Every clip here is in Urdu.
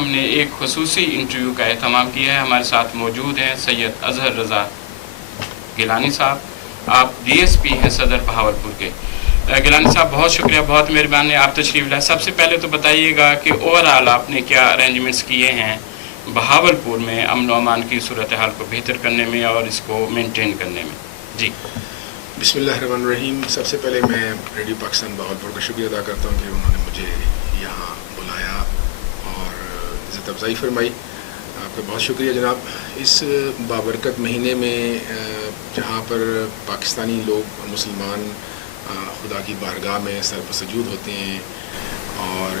ہم نے ایک خصوصی انٹرویو کا اہتمام کیا ہے. ہمارے ساتھ موجود ہیں سید اظہر رضا گیلانی صاحب. آپ ڈی ایس پی ہیں صدر بہاولپور کے. گیلانی صاحب بہت شکریہ, بہت مہربانی آپ تشریف لائے. سب سے پہلے تو بتائیے گا کہ اوور آل آپ نے کیا ارینجمنٹس کیے ہیں بہاولپور میں امن و امان کی صورتحال کو بہتر کرنے میں اور اس کو مینٹین کرنے میں. جی بسم اللہ الرحمن الرحیم. سب سے پہلے میں ریڈیو پاکستان بہاولپور کا شکریہ ادا کرتا ہوں کہ انہوں نے مجھے یہاں بلایا اور عزت افزائی فرمائی. آپ کا بہت شکریہ جناب. اس بابرکت مہینے میں جہاں پر پاکستانی لوگ مسلمان خدا کی بارگاہ میں سر بسجود ہوتے ہیں اور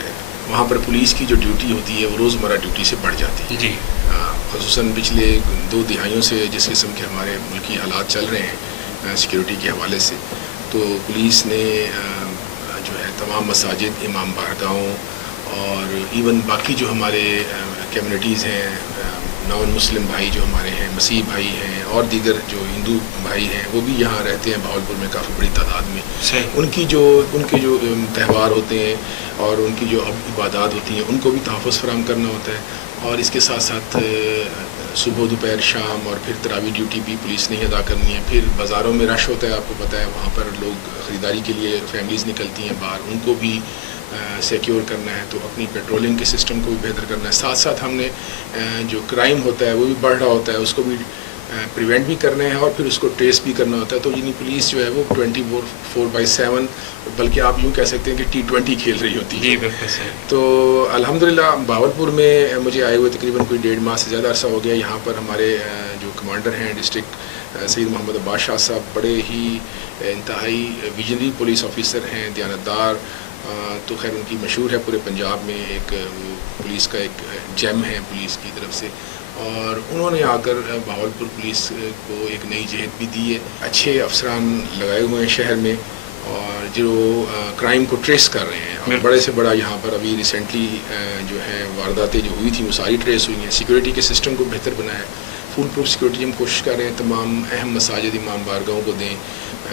وہاں پر پولیس کی جو ڈیوٹی ہوتی ہے وہ روزمرہ ڈیوٹی سے بڑھ جاتی ہے. جی خصوصاً پچھلے 2 دہائیوں سے جس قسم کے ہمارے ملکی حالات چل رہے ہیں سیکیورٹی کے حوالے سے, تو پولیس نے جو ہے تمام مساجد, امام بارگاہوں اور ایون باقی جو ہمارے کمیونٹیز ہیں, نان مسلم بھائی جو ہمارے ہیں, مسیح بھائی ہیں اور دیگر جو ہندو بھائی ہیں وہ بھی یہاں رہتے ہیں بہاولپور میں کافی بڑی تعداد میں. ان کے جو تہوار ہوتے ہیں اور ان کی جو عبادات ہوتی ہیں ان کو بھی تحفظ فراہم کرنا ہوتا ہے. اور اس کے ساتھ ساتھ صبح دوپہر شام اور پھر تراویح ڈیوٹی بھی پولیس نے ہی ادا کرنی ہے. پھر بازاروں میں رش ہوتا ہے, آپ کو پتہ ہے, وہاں پر لوگ خریداری کے لیے فیملیز نکلتی ہیں باہر, ان کو بھی سیکیور کرنا ہے. تو اپنی پیٹرولنگ کے سسٹم کو بھی بہتر کرنا ہے. ساتھ ساتھ ہم نے جو کرائم ہوتا ہے وہ بھی بڑھ رہا ہوتا ہے, اس کو بھی پریونٹ بھی کرنا ہے اور پھر اس کو ٹریس بھی کرنا ہوتا ہے. تو یعنی پولیس جو ہے وہ 24/7 بلکہ آپ یوں کہہ سکتے ہیں کہ T20 کھیل رہی ہوتی ہے. جی بالکل صحیح. تو الحمدللہ بہاولپور میں مجھے آئے ہوئے تقریباً کوئی 1.5 ماہ سے زیادہ عرصہ ہو گیا. یہاں پر ہمارے جو کمانڈر ہیں ڈسٹرکٹ سید محمد عباس شاہ صاحب بڑے ہی انتہائی ویژنری پولیس آفیسر ہیں, دیانتدار. تو خیر ان کی مشہور ہے پورے پنجاب میں, ایک وہ پولیس کا ایک جیم ہے پولیس کی طرف سے, اور انہوں نے آ کر بہاولپور پولیس کو ایک نئی جہت بھی دی ہے. اچھے افسران لگائے ہوئے ہیں شہر میں اور جو کرائم کو ٹریس کر رہے ہیں. اور بڑے سے بڑا یہاں پر ابھی ریسنٹلی جو ہے وارداتیں جو ہوئی تھیں وہ ساری ٹریس ہوئی ہیں. سیکورٹی کے سسٹم کو بہتر بنایا ہے. فول پروف سیکورٹی ہم کوشش کر رہے ہیں تمام اہم مساجد, امام بارگاہوں کو دیں.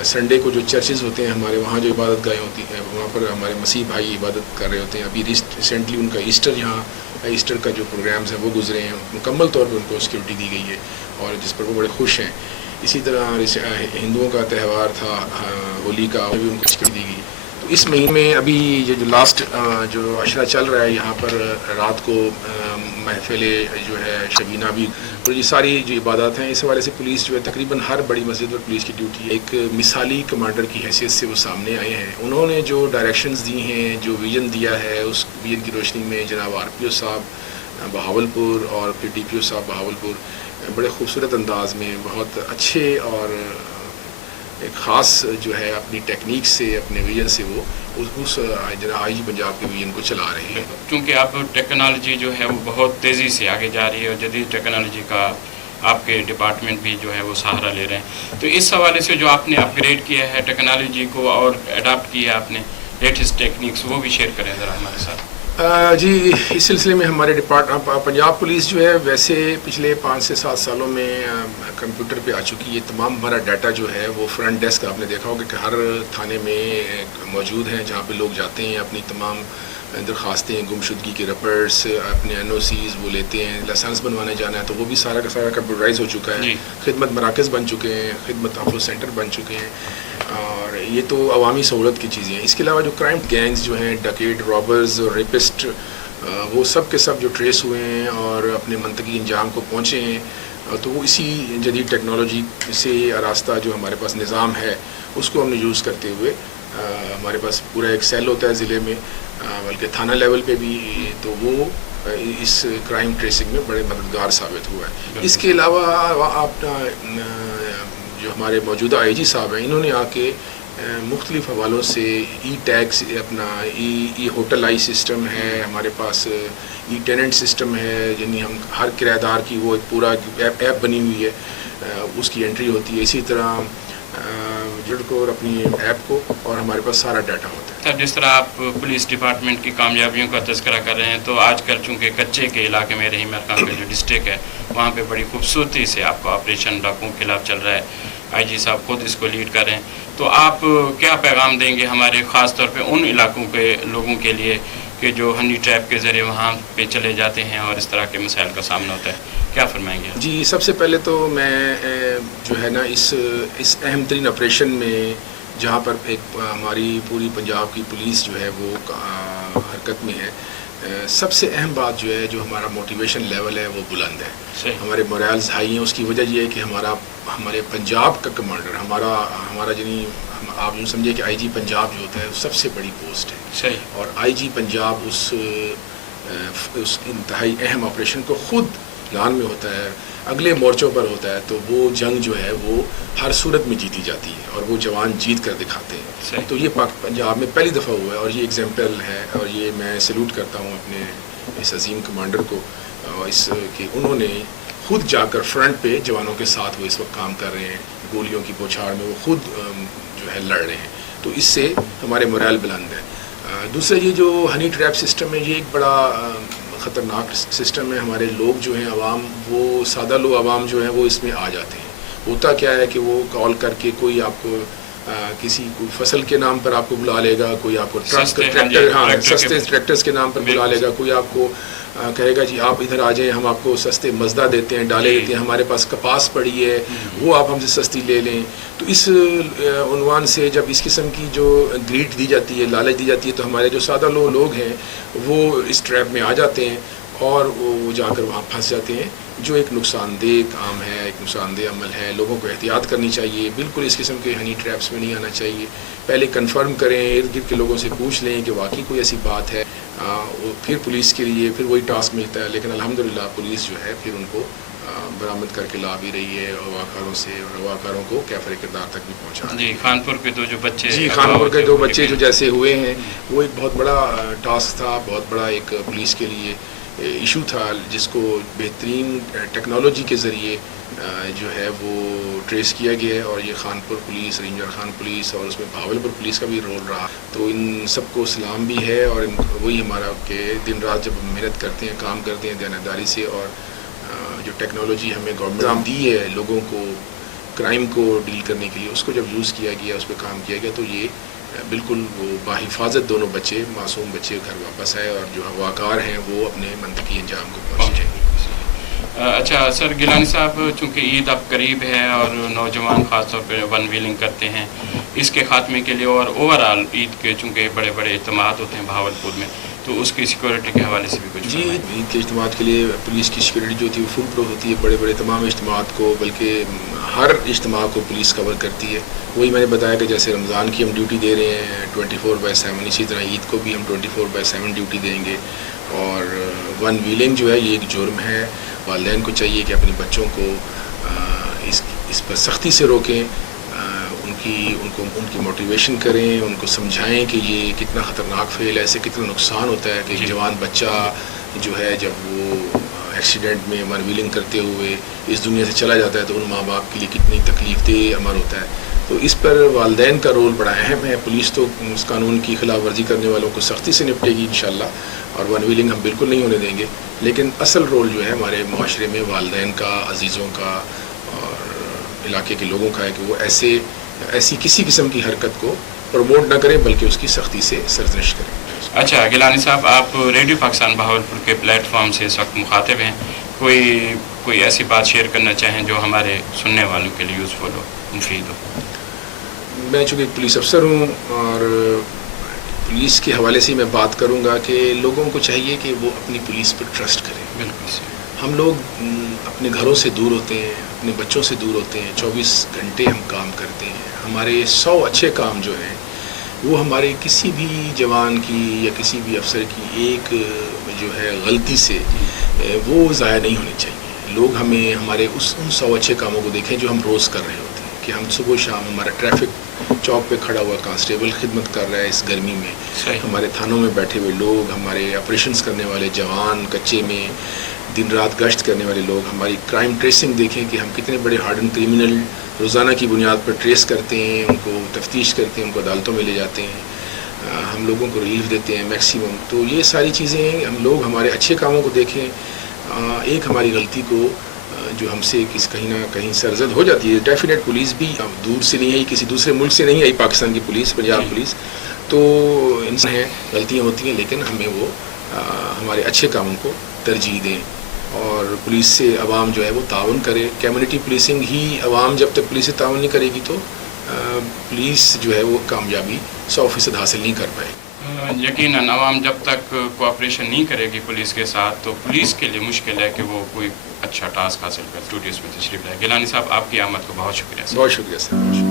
سنڈے کو جو چرچز ہوتے ہیں ہمارے, وہاں جو عبادت گاہیں ہوتی ہیں وہاں پر ہمارے مسیح بھائی عبادت کر رہے ہوتے ہیں. ابھی ریسنٹلی ان کا ایسٹر, یہاں ایسٹر کا جو پروگرامز ہیں وہ گزرے ہیں, مکمل طور پہ ان کو سیکورٹی دی گئی ہے اور جس پر وہ بڑے خوش ہیں. اسی طرح ہندوؤں کا تہوار تھا ہولی کا, بھی ان کو سیکورٹی دی گئی. تو اس مہینے میں ابھی یہ جو لاسٹ جو عشرہ چل رہا ہے یہاں پر رات کو محفل جو ہے شبینہ بھی, اور یہ ساری جو عبادات ہیں اس حوالے سے پولیس جو ہے تقریباً ہر بڑی مسجد پر پولیس کی ڈیوٹی ہے. ایک مثالی کمانڈر کی حیثیت سے وہ سامنے آئے ہیں. انہوں نے جو ڈائریکشنز دی ہیں, جو ویژن دیا ہے, اس ویژن کی روشنی میں جناب RPO صاحب بہاولپور اور پھر DPO صاحب بہاولپور بڑے خوبصورت انداز میں بہت اچھے اور ایک خاص جو ہے اپنی ٹیکنیک سے, اپنے ویژن سے وہ اس جناب IG پنجاب کے ویژن کو چلا رہے ہیں. کیونکہ اب ٹیکنالوجی جو ہے وہ بہت تیزی سے آگے جا رہی ہے اور جدید ٹیکنالوجی کا آپ کے ڈپارٹمنٹ بھی جو ہے وہ سہارا لے رہے ہیں. تو اس حوالے سے جو آپ نے اپ گریڈ کیا ہے ٹیکنالوجی کو اور اڈاپٹ کیا ہے آپ نے لیٹسٹ ٹیکنیکس, وہ بھی شیئر کریں ذرا ہمارے ساتھ. جی اس سلسلے میں ہمارے پنجاب پولیس جو ہے ویسے پچھلے 5 سے 7 سالوں میں کمپیوٹر پہ آ چکی ہے. تمام ہمارا ڈیٹا جو ہے وہ فرنٹ ڈیسک, آپ نے دیکھا ہوگا کہ ہر تھانے میں موجود ہیں جہاں پہ لوگ جاتے ہیں, اپنی تمام درخواستیں, گمشدگی کے رپورٹس, اپنے NOCs وہ لیتے ہیں. لائسنس بنوانے جانا ہے تو وہ بھی سارا کا سارا کمپیوٹرائز ہو چکا ہے. خدمت مراکز بن چکے ہیں, خدمت تحفظ سینٹر بن چکے ہیں, اور یہ تو عوامی سہولت کی چیزیں ہیں. اس کے علاوہ جو کرائم گینگز جو ہیں, ڈکیٹ, رابرز اور ریپسٹ, وہ سب کے سب جو ٹریس ہوئے ہیں اور اپنے منطقی انجام کو پہنچے ہیں, تو وہ اسی جدید ٹیکنالوجی سے آراستہ جو ہمارے پاس نظام ہے اس کو ہم نے یوز کرتے ہوئے, ہمارے پاس پورا ایک سیل ہوتا ہے ضلع میں, بلکہ تھانہ لیول پہ بھی, تو وہ اس کرائم ٹریسنگ میں بڑے مددگار ثابت ہوا ہے. اس کے علاوہ آپ جو ہمارے موجودہ IG صاحب ہیں, انہوں نے آ کے مختلف حوالوں سے ٹیکس, اپنا ہوٹل آئی سسٹم ہے ہمارے پاس, ٹیننٹ سسٹم ہے, یعنی ہم ہر کرایہ دار کی وہ ایک پورا ایپ بنی ہوئی ہے, اس کی انٹری ہوتی ہے. اسی طرح جڑ کو اور اپنی ایپ کو, اور ہمارے پاس سارا ڈیٹا ہوتا ہے. جس طرح آپ پولیس ڈپارٹمنٹ کی کامیابیوں کا تذکرہ کر رہے ہیں, تو آج کل چونکہ کچے کے علاقے میں رحیم ارکان کا جو ڈسٹرکٹ ہے وہاں پہ بڑی خوبصورتی سے آپ کا آپریشن ڈاکوؤں کے خلاف چل رہا ہے. IG صاحب خود اس کو لیڈ کر رہے ہیں. تو آپ کیا پیغام دیں گے ہمارے خاص طور پہ ان علاقوں کے لوگوں کے لیے کہ جو ہنی ٹریپ کے ذریعے وہاں پہ چلے جاتے ہیں اور اس طرح کے مسائل کا سامنا ہوتا ہے، کیا فرمائیں گے؟ جی، سب سے پہلے تو میں جو ہے نا اس اہم ترین آپریشن میں جہاں پر ایک ہماری پوری پنجاب کی پولیس جو ہے وہ حرکت میں ہے، سب سے اہم بات جو ہے جو ہمارا موٹیویشن لیول ہے وہ بلند ہے، ہمارے مورائلز ہائی ہیں۔ اس کی وجہ یہ ہے کہ ہمارے پنجاب کا کمانڈر ہمارا یعنی آپ یوں سمجھے کہ آئی جی پنجاب جو ہوتا ہے وہ سب سے بڑی پوسٹ ہے، صحیح، اور آئی جی پنجاب اس انتہائی اہم آپریشن کو خود لان میں ہوتا ہے، اگلے مورچوں پر ہوتا ہے، تو وہ جنگ جو ہے وہ ہر صورت میں جیتی جاتی ہے اور وہ جوان جیت کر دکھاتے ہیں۔ تو یہ پنجاب میں پہلی دفعہ ہوا ہے اور یہ ایگزامپل ہے، اور یہ میں سیلوٹ کرتا ہوں اپنے اس عظیم کمانڈر کو، کہ انہوں نے خود جا کر فرنٹ پہ جوانوں کے ساتھ وہ اس وقت کام کر رہے ہیں، گولیوں کی بوچھاڑ میں وہ خود جو ہے لڑ رہے ہیں، تو اس سے ہمارے مورائل بلند ہے۔ دوسرا یہ جو ہنی ٹریپ سسٹم ہے، یہ ایک بڑا خطرناک سسٹم ہے۔ ہمارے لوگ جو ہیں عوام، وہ سادہ لوگ عوام جو ہیں وہ اس میں آ جاتے ہیں۔ ہوتا کیا ہے کہ وہ کال کر کے کوئی آپ کو کوئی فصل کے نام پر آپ کو بلا لے گا، کوئی آپ کو سستے ٹریکٹرز کے نام پر بلا لے گا، کوئی آپ کو کہے گا جی آپ ادھر آ جائیں، ہم آپ کو سستے مزدہ دیتے ہیں، ڈالے دیتے ہیں، ہمارے پاس کپاس پڑی ہے وہ آپ ہم سے سستی لے لیں۔ تو اس عنوان سے جب اس قسم کی جو گریڈ دی جاتی ہے، لالچ دی جاتی ہے، تو ہمارے جو سادہ لوگ ہیں وہ اس ٹریپ میں آ جاتے ہیں اور وہ جا کر وہاں پھنس جاتے ہیں، جو ایک نقصان دہ کام ہے، ایک نقصان دہ عمل ہے۔ لوگوں کو احتیاط کرنی چاہیے، بالکل اس قسم کے ہنی ٹریپس میں نہیں آنا چاہیے۔ پہلے کنفرم کریں، ارد گرد کے لوگوں سے پوچھ لیں کہ واقعی کوئی ایسی بات ہے، پھر پولیس کے لیے پھر وہی ٹاسک ملتا ہے، لیکن الحمدللہ پولیس جو ہے پھر ان کو برآمد کر کے لا بھی رہی ہے، اغواکاروں سے، اور اغواکاروں کو کیفر کردار تک بھی پہنچا رہی ہے۔ خانپور کے دو جو بچے، جی، خانپور کے 2 بچے جو جیسے ہوئے ہیں، وہ ایک بہت بڑا ٹاسک تھا، بہت بڑا ایک پولیس کے لیے ایشو تھا، جس کو بہترین ٹیکنالوجی کے ذریعے جو ہے وہ ٹریس کیا گیا ہے، اور یہ Khanpur police, ranger Khan police, اور اس میں بھاولپور پولیس کا بھی رول رہا۔ تو ان سب کو سلام بھی ہے، اور وہی ہمارا کہ دن رات جب ہم محنت کرتے ہیں، کام کرتے ہیں دیانتداری سے، اور جو ٹیکنالوجی ہمیں گورنمنٹ دی ہے لوگوں کو کرائم کو ڈیل کرنے کے لیے، اس کو جب یوز کیا گیا، اس پہ کام کیا گیا، تو یہ بالکل وہ باحفاظت دونوں بچے، معصوم بچے گھر واپس آئے، اور جو اغواکار ہیں وہ اپنے منطقی انجام کو پہنچ جائیں۔ اچھا سر، گیلانی صاحب، چونکہ عید اب قریب ہے اور نوجوان خاص طور پہ ون ویلنگ کرتے ہیں، اس کے خاتمے کے لیے اور اوور آل عید کے چونکہ بڑے بڑے اجتماعات ہوتے ہیں بھاولپور میں، تو اس کی سیکورٹی کے حوالے سے بھی کچھ؟ جی، عید کے اجتماعات کے لیے پولیس کی سیکورٹی جو ہوتی ہے وہ فل پروف ہوتی ہے، بڑے بڑے تمام اجتماعات کو، بلکہ ہر اجتماع کو پولیس کور کرتی ہے۔ وہی میں نے بتایا کہ جیسے رمضان کی ہم ڈیوٹی دے رہے ہیں 24/7، اسی طرح عید کو بھی ہم 24/7 ڈیوٹی دیں گے۔ اور ون ویلنگ جو ہے یہ ایک جرم ہے، والدین کو چاہیے کہ اپنے بچوں کو اس پر سختی سے روکیں، ان کی موٹیویشن کریں، ان کو سمجھائیں کہ یہ کتنا خطرناک فعل ہے، ایسے کتنا نقصان ہوتا ہے کہ ایک جوان بچہ جو ہے جب وہ ایکسیڈنٹ میں ون ویلنگ کرتے ہوئے اس دنیا سے چلا جاتا ہے، تو ان ماں باپ کے لیے کتنی تکلیف دہ عمل ہوتا ہے۔ تو اس پر والدین کا رول بڑا اہم ہے۔ پولیس تو اس قانون کی خلاف ورزی کرنے والوں کو سختی سے نپٹے گی انشاءاللہ، اور ون ویلنگ ہم بالکل نہیں ہونے دیں گے، لیکن اصل رول جو ہے ہمارے معاشرے میں والدین کا، عزیزوں کا اور علاقے کے لوگوں کا ہے کہ وہ ایسی کسی قسم کی حرکت کو پروموٹ نہ کریں، بلکہ اس کی سختی سے سرزنش کریں۔ اچھا گیلانی صاحب، آپ ریڈیو پاکستان بہاولپور کے پلیٹ فارم سے اس وقت مخاطب ہیں، کوئی ایسی بات شیئر کرنا چاہیں جو ہمارے سننے والوں کے لیے یوزفل ہو، مفید ہو؟ میں چونکہ ایک پولیس افسر ہوں، اور پولیس کے حوالے سے میں بات کروں گا کہ لوگوں کو چاہیے کہ وہ اپنی پولیس پر ٹرسٹ کریں۔ بالکل، ہم لوگ اپنے گھروں سے دور ہوتے ہیں، اپنے بچوں سے دور ہوتے ہیں، 24 گھنٹے ہم کام کرتے ہیں، ہمارے 100 اچھے کام جو ہیں وہ ہمارے کسی بھی جوان کی یا کسی بھی افسر کی ایک جو ہے غلطی سے وہ ضائع نہیں ہونے چاہیے۔ لوگ ہمیں ہمارے ان 100 اچھے کاموں کو دیکھیں جو ہم روز کر رہے ہوتے ہیں، کہ ہم صبح شام ہمارا ٹریفک چوک پہ کھڑا ہوا کانسٹیبل خدمت کر رہا ہے اس گرمی میں، ہمارے تھانوں میں بیٹھے ہوئے لوگ، ہمارے آپریشنز کرنے والے جوان کچے میں دن رات گشت کرنے والے لوگ، ہماری کرائم ٹریسنگ دیکھیں کہ ہم کتنے بڑے ہارڈن کرمنل روزانہ کی بنیاد پر ٹریس کرتے ہیں، ان کو تفتیش کرتے ہیں، ان کو عدالتوں میں لے جاتے ہیں، ہم لوگوں کو ریلیف دیتے ہیں میکسیمم۔ تو یہ ساری چیزیں ہم لوگ ہمارے اچھے کاموں کو دیکھیں، ایک ہماری غلطی کو جو ہم سے کہیں نہ کہیں سرزد ہو جاتی ہے۔ ڈیفینیٹ پولیس بھی دور سے نہیں آئی، کسی دوسرے ملک سے نہیں آئی، پاکستان کی پولیس، پنجاب پولیس، تو انسان ہے غلطیاں ہوتی ہیں لیکن ہمیں وہ ہمارے اچھے کاموں کو ترجیح دیں اور پولیس سے عوام جو ہے وہ تعاون کرے. کمیونٹی پولیسنگ ہی عوام جب تک پولیس سے تعاون نہیں کرے گی تو پولیس جو ہے وہ کامیابی 100% حاصل نہیں کر پائے. یقیناً عوام جب تک کوآپریشن نہیں کرے گی پولیس کے ساتھ تو پولیس کے لیے مشکل ہے کہ وہ کوئی اچھا ٹاسک حاصل کر. اسٹوڈیوز میں تشریف لائے. گیلانی صاحب آپ کی آمد کو بہت شکریہ. بہت شکریہ سر.